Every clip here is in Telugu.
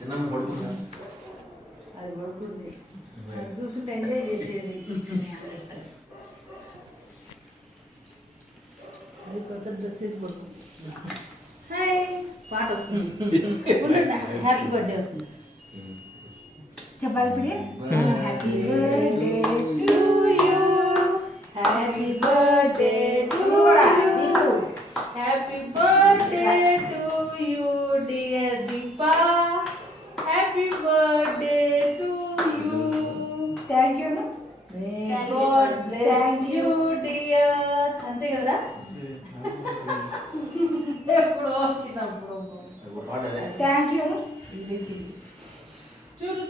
అది పడుకుంది, చూస్తుంటే ఎంజాయ్ చేసేది. అది కొత్త డ్రెస్ వేసి పడుకుంది. హాయ్ పాట వస్తుంది, హ్యాపీ బర్త్డే వస్తుంది. చెప్పాలి happy birthday to you, happy birthday to you, happy birthday to you dear Deepa, happy birthday to you. Thank you. May God bless you dear. అంతే కదా, ఎప్పుడు వచ్చినప్పుడు థ్యాంక్ యూ. చూడు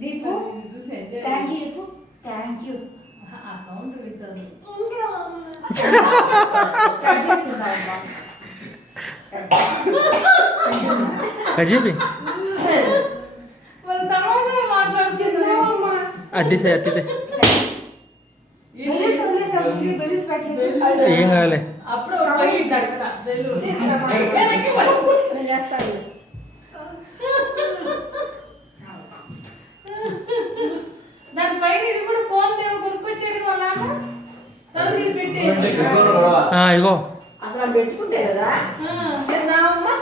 Deepu thank you. Thank you. ఆ సౌండ్ వింటాను. కజేపి వాళ్ళు తమాషా మాట్లాడుతున్నారు. అద్దిసే ఏం కావాలి. అప్పుడు దాని పైన ఇది కూడా ఫోన్ కొనుక్కొచ్చాడు వాళ్ళ తల తీసి పెట్టి ఇగో అసలు పెట్టుకుంటే కదా తిన్నామమ్మా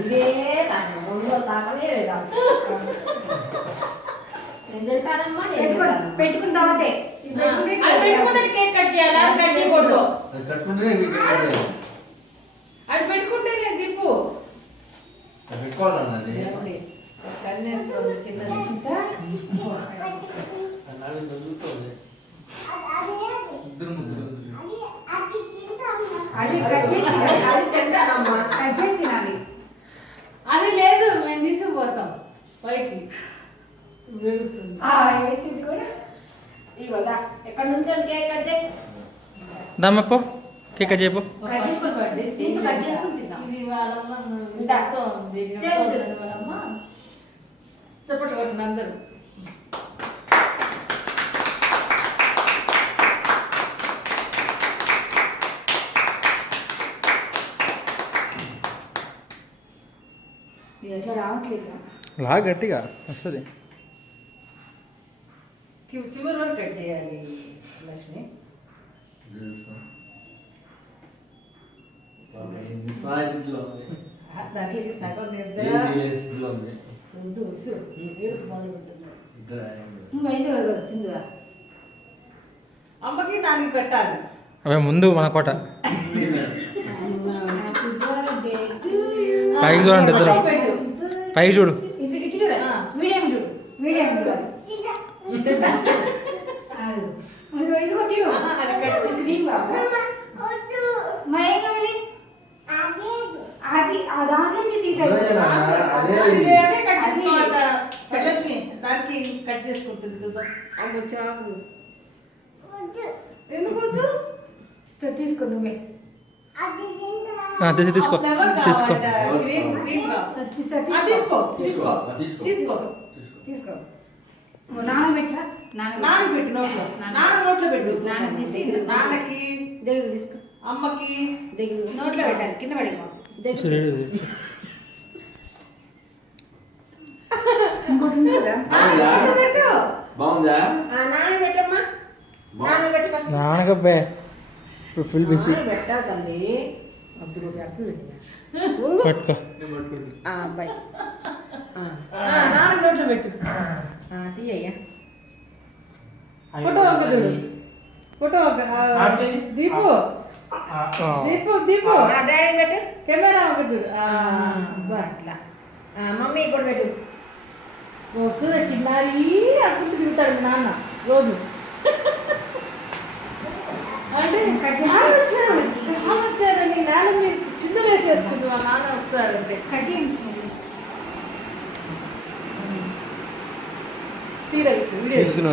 ఇదే తాకనే తాకనే లేదా పెట్టుకున్న తర్వాతే పెట్టుకుంటే కేక్ కట్ చేయాలా, కట్ చేయకూడదు. అది పెట్టుకుంటే నేను దిప్పు అది కట్ చేసి తినాలి. అది లేదు, మేము తీసుకుపోతాం పైకి. ఎక్కడ నుంచి కేక్ కట్ చేయి. దమ్మప్పో కేక్ కట్ చేయపో. చెప్పండి అందరూ. రావట్లేదు, లా గట్టిగా వస్తుంది. చివరి వరకు కట్ చేయాలి లక్ష్మి. అమ్మకి దానికి పెట్టాలి. అవే ముందు మన కోట పైకి చూడండి, ఇద్దరు పైకి చూడు. మీడియం చూడు, మీడియం చూడు. అది దాంట్లో తీసాడు. దానికి కట్ చేసుకుంటుంది చూద్దాం. అమ్మ చాకు ఎందుకు తీసుకో, నువ్వే తీసుకో తీసుకో తీసుకో. నానబెట్టా, నానబెట్టి నోట్లో పెట్టు. నాన్న తీసి నాన్నకి దగ్గర తీసుకో, అమ్మకి దగ్గర నోట్లో పెట్టాలి, కింద పడి ఇంకోటి ఉంది కదా. బాగుందా? నానబెట్టమ్మా, నానబెట్టి ఫస్ట్. నానకబ్బే ఇప్పుడు ఫుల్ బిజీ. పెట్టా తల్లి, అప్పుడు పట్టుకో. అబ్బాయి నాన్న నోట్లో పెట్టు. తీయ్యా photo photo Deepu Deepu Deepu daddy పెట్టు. కెమెరా ఒకటి అట్లా. మమ్మీ ఇప్పుడు పెట్టు. వస్తుంది చిన్నారి అప్పుడు తిరుగుతాడు నాన్న రోజు. అంటే వచ్చారండి నాన్న చిన్న వేసేస్తుంది. మా నాన్న వస్తారంటే తీరేసి తీస్తున్నా